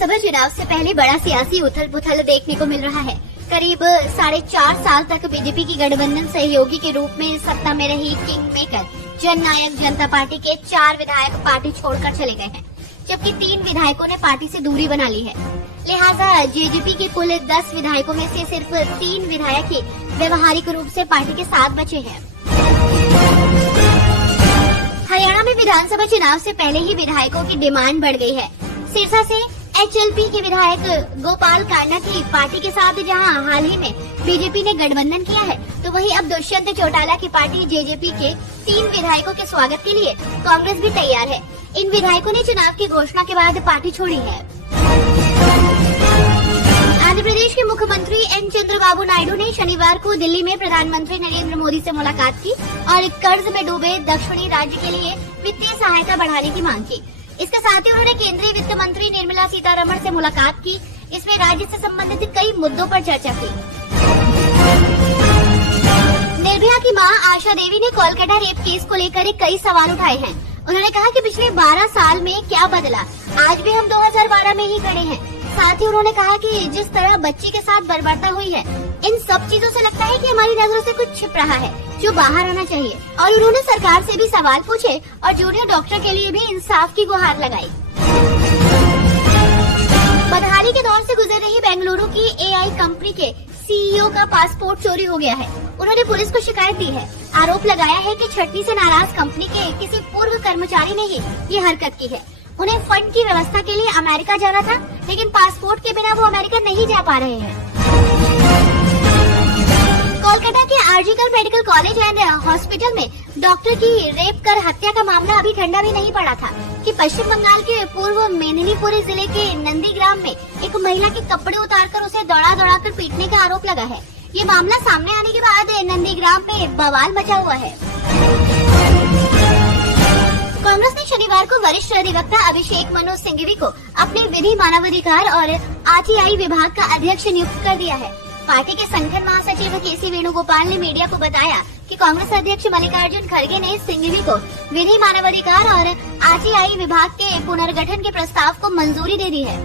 विधानसभा चुनाव से पहले बड़ा सियासी उथल पुथल देखने को मिल रहा है। करीब 4.5 साल तक बीजेपी की गठबंधन सहयोगी के रूप में सत्ता में रही किंग मेकर जननायक जनता पार्टी के 4 विधायक पार्टी छोड़कर चले गए हैं, जबकि 3 विधायकों ने पार्टी से दूरी बना ली है। लिहाजा जेजेपी के कुल 10 विधायकों में से सिर्फ 3 विधायक ही व्यवहारिक रूप से पार्टी के साथ बचे हैं। हरियाणा में विधानसभा चुनाव से पहले ही विधायकों की डिमांड बढ़ गई है। सिरसा से एचएलपी के विधायक गोपाल कांडा की पार्टी के साथ जहां हाल ही में बीजेपी ने गठबंधन किया है, तो वहीं अब दुष्यंत चौटाला की पार्टी जेजेपी के 3 विधायकों के स्वागत के लिए कांग्रेस भी तैयार है। इन विधायकों ने चुनाव की घोषणा के बाद पार्टी छोड़ी है। आंध्र प्रदेश के मुख्यमंत्री एन चंद्रबाबू नायडू ने शनिवार को दिल्ली में प्रधानमंत्री नरेंद्र मोदी से मुलाकात की और कर्ज में डूबे दक्षिणी राज्य के लिए वित्तीय सहायता बढ़ाने की मांग की। इसके साथ ही उन्होंने केंद्रीय वित्त मंत्री निर्मला सीतारमण से मुलाकात की। इसमें राज्य से संबंधित कई मुद्दों पर चर्चा की। निर्भया की मां आशा देवी ने कोलकाता रेप केस को लेकर कई सवाल उठाए हैं। उन्होंने कहा कि पिछले 12 साल में क्या बदला, आज भी हम 2012 में ही खड़े हैं। साथ ही उन्होंने कहा कि जिस तरह बच्ची के साथ बर्बरता हुई है, इन सब चीजों से लगता है कि हमारी नजरों से कुछ छिप रहा है जो बाहर आना चाहिए। और उन्होंने सरकार से भी सवाल पूछे और जूनियर डॉक्टर के लिए भी इंसाफ की गुहार लगाई। बदहाली के दौर से गुजर रही बेंगलुरु की एआई कंपनी के सीईओ का पासपोर्ट चोरी हो गया है। उन्होंने पुलिस को शिकायत दी है। आरोप लगाया है कि छटनी से नाराज कंपनी के किसी पूर्व कर्मचारी ने ही ये हरकत की है। उन्हें फंड की व्यवस्था के लिए अमेरिका जाना था, लेकिन पासपोर्ट के बिना वो अमेरिका नहीं जा पा रहे हैं। कोलकाता के RG Kar medical college and hospital में डॉक्टर की रेप कर हत्या का मामला अभी ठंडा भी नहीं पड़ा था कि पश्चिम बंगाल के पूर्व मेदिनीपुर जिले के नंदीग्राम में एक महिला के कपड़े उतारकर उसे दौड़ा कर पीटने का आरोप लगा है। ये मामला सामने आने के बाद नंदीग्राम में बवाल मचा हुआ है। कांग्रेस ने शनिवार को वरिष्ठ अधिवक्ता अभिषेक मनु सिंघवी को अपने विधि मानवाधिकार और आरटीआई विभाग का अध्यक्ष नियुक्त कर दिया है। पार्टी के संगठन महासचिव केसी वेणुगोपाल ने मीडिया को बताया कि कांग्रेस अध्यक्ष मल्लिकार्जुन खड़गे ने सिंघवी को विधि मानवाधिकार और आरटीआई विभाग के पुनर्गठन के प्रस्ताव को मंजूरी दे दी है।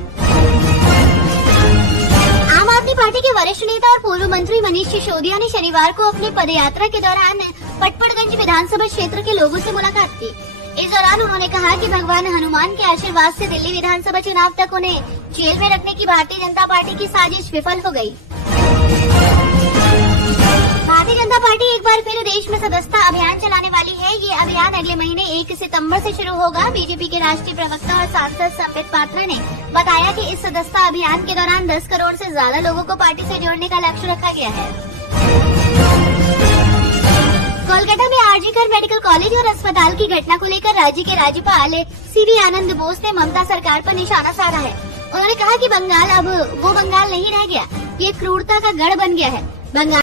आम आदमी पार्टी के वरिष्ठ नेता और पूर्व मंत्री मनीष सिसोदिया ने शनिवार को अपनी पदयात्रा के दौरान पटपड़गंज विधानसभा क्षेत्र के लोगों से मुलाकात की। इस दौरान उन्होंने कहा कि भगवान हनुमान के आशीर्वाद से दिल्ली विधानसभा चुनाव तक उन्हें जेल में रखने की भारतीय जनता पार्टी की साजिश विफल हो गई। भारतीय जनता पार्टी एक बार फिर देश में सदस्यता अभियान चलाने वाली है। ये अभियान अगले महीने 1 सितंबर से शुरू होगा। बीजेपी के राष्ट्रीय प्रवक्ता और सांसद संबित पात्रा ने बताया कि इस सदस्यता अभियान के दौरान 10 करोड़ से ज्यादा लोगों को पार्टी से जोड़ने का लक्ष्य रखा गया है। कोलकाता में आरजीकर मेडिकल कॉलेज और अस्पताल की घटना को लेकर राज्य के राज्यपाल सीवी आनंद बोस ने ममता सरकार पर निशाना साधा है। उन्होंने कहा कि बंगाल अब वो बंगाल नहीं रह गया, ये क्रूरता का गढ़ बन गया है। बंगाल